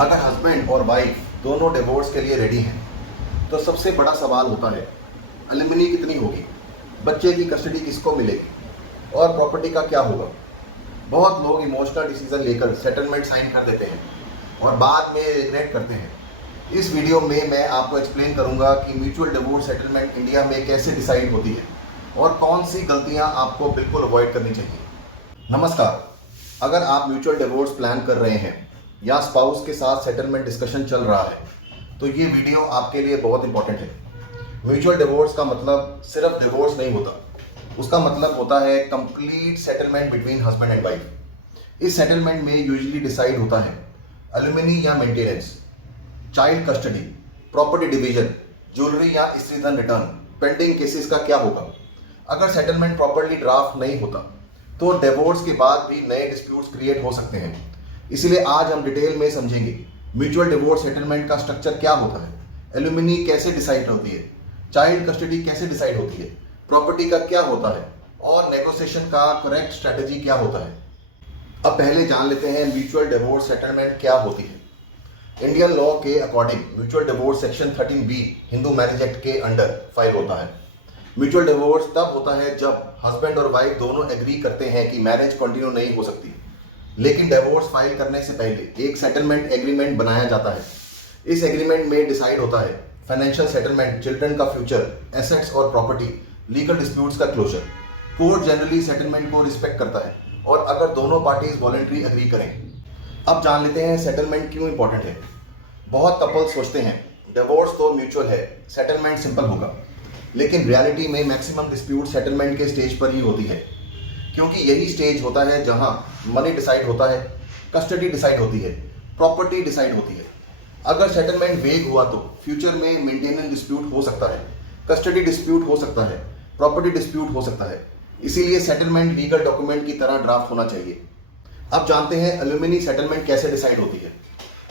अगर हस्बैंड और वाइफ दोनों डिवोर्स के लिए रेडी हैं तो सबसे बड़ा सवाल होता है एलिमनी कितनी होगी, बच्चे की कस्टडी किसको मिलेगी और प्रॉपर्टी का क्या होगा। बहुत लोग इमोशनल डिसीजन लेकर सेटलमेंट साइन कर देते हैं और बाद में रिग्रेट करते हैं। इस वीडियो में मैं आपको एक्सप्लेन करूंगा कि म्यूचुअल डिवोर्स सेटलमेंट इंडिया में कैसे डिसाइड होती है और कौन सी गलतियां आपको बिल्कुल अवॉइड करनी चाहिए। नमस्कार, अगर आप म्यूचुअल डिवोर्स प्लान कर रहे हैं या स्पाउस के साथ सेटलमेंट डिस्कशन चल रहा है तो ये वीडियो आपके लिए बहुत इंपॉर्टेंट है। म्यूचुअल डिवोर्स का मतलब सिर्फ डिवोर्स नहीं होता, उसका मतलब होता है complete settlement between husband and wife. इस सेटलमेंट में यूजुअली डिसाइड होता है एलिमनी या maintenance, child custody, property division, jewellery या स्त्रीधन रिटर्न, पेंडिंग केसेस का क्या होगा। अगर सेटलमेंट प्रॉपर्ली ड्राफ्ट नहीं होता तो डिवोर्स के बाद भी नए डिस्प्यूट्स क्रिएट हो सकते हैं। इसलिए आज हम डिटेल में समझेंगे म्यूचुअल डिवोर्स सेटलमेंट का स्ट्रक्चर क्या होता है, एलिमनी कैसे डिसाइड होती है, चाइल्ड कस्टडी कैसे डिसाइड होती है, प्रॉपर्टी का क्या होता है और नेगोशिएशन का करेक्ट स्ट्रेटजी क्या होता है। अब पहले जान लेते हैं म्यूचुअल डिवोर्स सेटलमेंट क्या होती है। इंडियन लॉ के according mutual divorce section 13B Hindu marriage act के अंडर फाइल होता है। म्यूचुअल डिवोर्स तब होता है जब हस्बैंड और वाइफ दोनों एग्री करते हैं कि मैरिज कंटिन्यू नहीं हो सकती, लेकिन डिवोर्स फाइल करने से पहले एक सेटलमेंट एग्रीमेंट बनाया जाता है। इस एग्रीमेंट में डिसाइड होता है फाइनेंशियल सेटलमेंट, चिल्ड्रन का फ्यूचर, एसेट्स और प्रॉपर्टी, लीगल डिस्प्यूट्स का क्लोजर। कोर्ट जनरली सेटलमेंट को रिस्पेक्ट करता है और अगर दोनों पार्टीज वॉलंटरी एग्री करें। अब जान लेते हैं सेटलमेंट क्यों इंपॉर्टेंट है। बहुत कपल्स सोचते हैं डिवोर्स तो म्यूचुअल है, सेटलमेंट सिंपल होगा, लेकिन रियलिटी में मैक्सिमम डिस्प्यूट सेटलमेंट के स्टेज पर ही होती है, क्योंकि यही स्टेज होता है जहां मनी डिसाइड होता है, कस्टडी डिसाइड होती है, प्रॉपर्टी डिसाइड होती है। अगर सेटलमेंट वेग हुआ तो फ्यूचर में मेंटेनेंस डिस्प्यूट हो सकता है, कस्टडी डिस्प्यूट हो सकता है, प्रॉपर्टी डिस्प्यूट हो सकता है। इसीलिए सेटलमेंट लीगल डॉक्यूमेंट की तरह ड्राफ्ट होना चाहिए। अब जानते हैं एलिमनी सेटलमेंट कैसे डिसाइड होती है।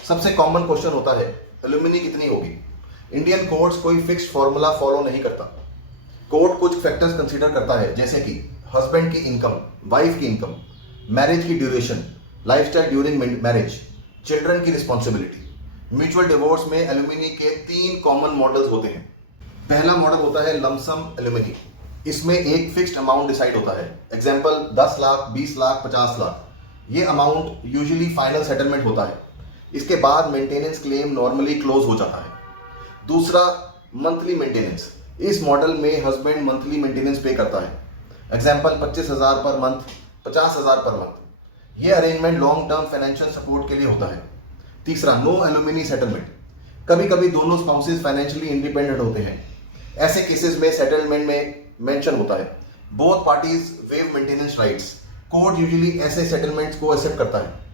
सबसे कॉमन क्वेश्चन होता है एलिमनी कितनी होगी। इंडियन कोर्ट्स कोई फिक्स्ड फॉर्मूला फॉलो नहीं करता। कोर्ट कुछ फैक्टर्स कंसीडर करता है, जैसे कि हस्बैंड की इनकम, वाइफ की इनकम, मैरिज की duration, lifestyle during marriage, children की रिस्पॉन्सिबिलिटी। म्यूचुअल डिवोर्स में एलिमनी के 3 कॉमन मॉडल्स होते हैं। पहला मॉडल होता है लमसम एलिमनी। इसमें एक फिक्स्ड अमाउंट डिसाइड होता है, एग्जाम्पल 10 लाख, 20 लाख, 50 लाख। ये अमाउंट यूजुअली फाइनल सेटलमेंट होता है। इसके बाद मेंटेनेंस क्लेम नॉर्मली क्लोज हो जाता है। दूसरा मंथली मेंटेनेंस। इस मॉडल में हस्बैंड मंथली मेंटेनेंस पे करता है, example 25,000 per month, 50,000 per month. ये arrangement long term financial support के लिए होता है। तीसरा नो एलुमिनी सेटलमेंट। कभी कभी दोनों स्पाउसेस फाइनेंशियली इंडिपेंडेंट होते हैं। ऐसे केसेस में सेटलमेंट में मेंशन होता है both parties wave maintenance rights. Court usually ऐसे सेटलमेंट्स को एक्सेप्ट करता है।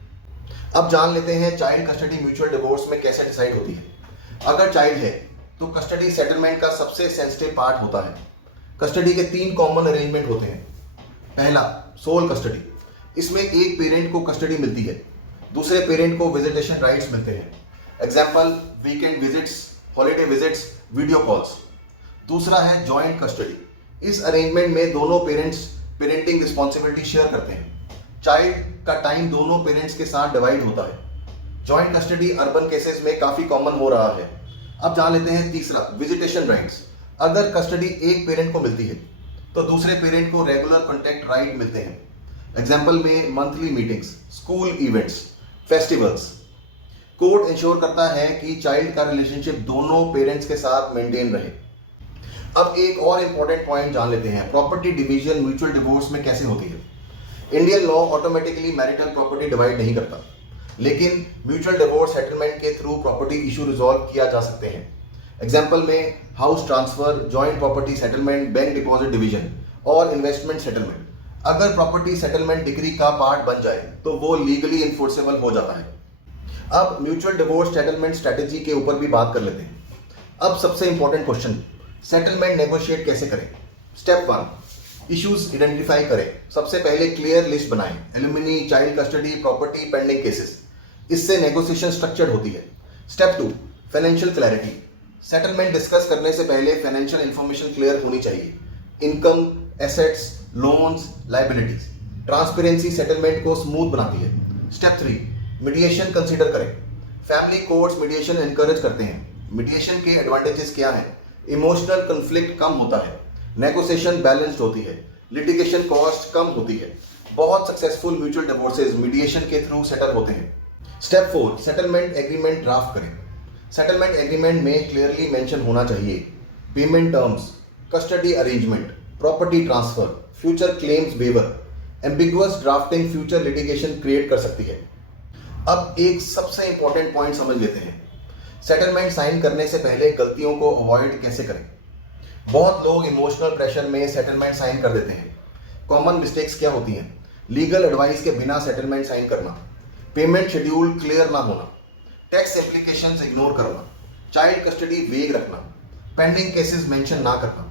अब जान लेते हैं चाइल्ड कस्टडी म्यूचुअल डिवोर्स में कैसे डिसाइड होती है। अगर चाइल्ड है तो कस्टडी सेटलमेंट का सबसे सेंसिटिव पार्ट होता है। कस्टडी के 3 कॉमन अरेंजमेंट होते हैं। पहला सोल कस्टडी। इसमें एक पेरेंट को कस्टडी मिलती है, दूसरे पेरेंट को विजिटेशन राइट्स मिलते हैं, example weekend visits, holiday visits, video calls. दूसरा है जॉइंट कस्टडी। इस अरेंजमेंट में दोनों पेरेंट्स पेरेंटिंग रिस्पॉन्सिबिलिटी शेयर करते हैं। चाइल्ड का टाइम दोनों पेरेंट्स के साथ डिवाइड होता है। जॉइंट कस्टडी अर्बन केसेस में काफी कॉमन हो रहा है। अब जान लेते हैं तीसरा विजिटेशन राइट्स। अगर कस्टडी एक पेरेंट को मिलती है तो दूसरे पेरेंट को रेगुलर कॉन्टैक्ट राइट मिलते हैं, एग्जाम्पल में monthly meetings, school events, festivals. Court ensure करता है कि चाइल्ड का रिलेशनशिप दोनों पेरेंट्स के साथ मेंटेन रहे। अब एक और इंपॉर्टेंट पॉइंट जान लेते हैं प्रॉपर्टी डिवीजन म्यूचुअल डिवोर्स में कैसे होती है। Indian law automatically marital property divide नहीं करता, लेकिन म्यूचुअल डिवोर्स सेटलमेंट के थ्रू प्रॉपर्टी इशू रिजॉल्व किया जा सकते हैं। एग्जाम्पल में house transfer, joint property settlement, bank deposit division और इन्वेस्टमेंट सेटलमेंट। अगर प्रॉपर्टी सेटलमेंट डिग्री का पार्ट बन जाए तो वो लीगली इन्फोर्सेबल हो जाता है। अब म्यूचुअल डिवोर्स सेटलमेंट स्ट्रेटेजी के ऊपर भी बात कर लेते हैं। अब सबसे इंपॉर्टेंट क्वेश्चन, सेटलमेंट नेगोशिएट कैसे करें। स्टेप 1, इश्यूज आइडेंटिफाई करें। सबसे पहले क्लियर लिस्ट बनाएं, alimony, child custody, property, pending cases. इससे नेगोशिएशन स्ट्रक्चर्ड होती है। Step 2, financial clarity. Settlement discuss करने से पहले फाइनेंशियल इंफॉर्मेशन क्लियर होनी चाहिए, income, assets, loans, liabilities. Transparency settlement को स्मूथ बनाती है। स्टेप 3, मीडिएशन कंसीडर करें। फैमिली कोर्ट्स मीडिएशन एनकरेज करते हैं। मीडिएशन के एडवांटेजेस क्या हैं? इमोशनल कन्फ्लिक्ट कम होता है, नेगोशिएशन बैलेंस्ड होती है, लिटिगेशन कॉस्ट कम होती है। बहुत सक्सेसफुल म्यूचुअल डिवोर्सेज मीडिएशन के थ्रू सेटल होते हैं। स्टेप 4, सेटलमेंट एग्रीमेंट ड्राफ्ट करें। सेटलमेंट एग्रीमेंट में क्लियरली मेंशन होना चाहिए payment terms, custody arrangement, property transfer, future claims waiver. Ambiguous drafting future litigation create कर सकती है। अब एक सबसे इंपॉर्टेंट पॉइंट समझ लेते हैं, सेटलमेंट साइन करने से पहले गलतियों को अवॉइड कैसे करें। बहुत लोग इमोशनल प्रेशर में सेटलमेंट साइन कर देते हैं। कॉमन मिस्टेक्स क्या होती हैं? लीगल एडवाइस के बिना सेटलमेंट साइन करना, पेमेंट शेड्यूल क्लियर ना होना, टैक्स इम्प्लीकेशंस इग्नोर करना, चाइल्ड कस्टडी वेग रखना, पेंडिंग केसेस मेंशन ना करना।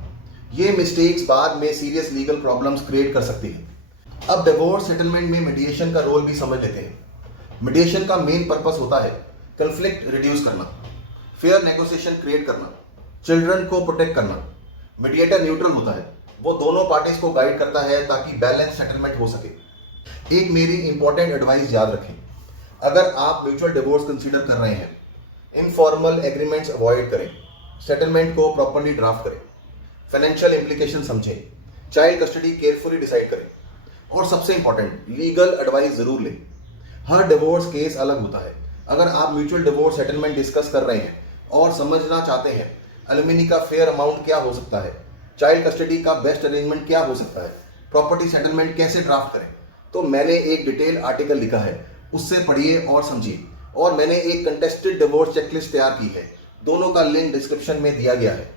ये मिस्टेक्स बाद में सीरियस लीगल प्रॉब्लम्स क्रिएट कर सकती है। अब डिवोर्स सेटलमेंट में मीडिएशन का रोल भी समझ लेते हैं। मीडिएशन का मेन पर्पस होता है कन्फ्लिक्ट रिड्यूस करना, फेयर नेगोशिएशन क्रिएट करना, चिल्ड्रन को प्रोटेक्ट करना। मीडिएटर न्यूट्रल होता है, वो दोनों पार्टीज को गाइड करता है ताकि बैलेंस सेटलमेंट हो सके। एक मेरी इंपॉर्टेंट एडवाइस याद रखें, अगर आप म्यूचुअल डिवोर्स कंसीडर कर रहे हैं, इनफॉर्मल एग्रीमेंट्स अवॉइड करें, सेटलमेंट को प्रॉपर्ली ड्राफ्ट करें, फाइनेंशियल इम्प्लीकेशन समझें, चाइल्ड कस्टडी केयरफुली डिसाइड करें और सबसे इंपॉर्टेंट लीगल एडवाइस जरूर लें। हर डिवोर्स केस अलग होता है। अगर आप म्यूचुअल डिवोर्स सेटलमेंट डिस्कस कर रहे हैं और समझना चाहते हैं एलिमनी का फेयर अमाउंट क्या हो सकता है, चाइल्ड कस्टडी का बेस्ट अरेंजमेंट क्या हो सकता है, प्रॉपर्टी सेटलमेंट कैसे ड्राफ्ट करें, तो मैंने एक डिटेल आर्टिकल लिखा है, उससे पढ़िए और समझिए। और मैंने एक कंटेस्टेड डिवोर्स चेकलिस्ट तैयार की है, दोनों का लिंक डिस्क्रिप्शन में दिया गया है।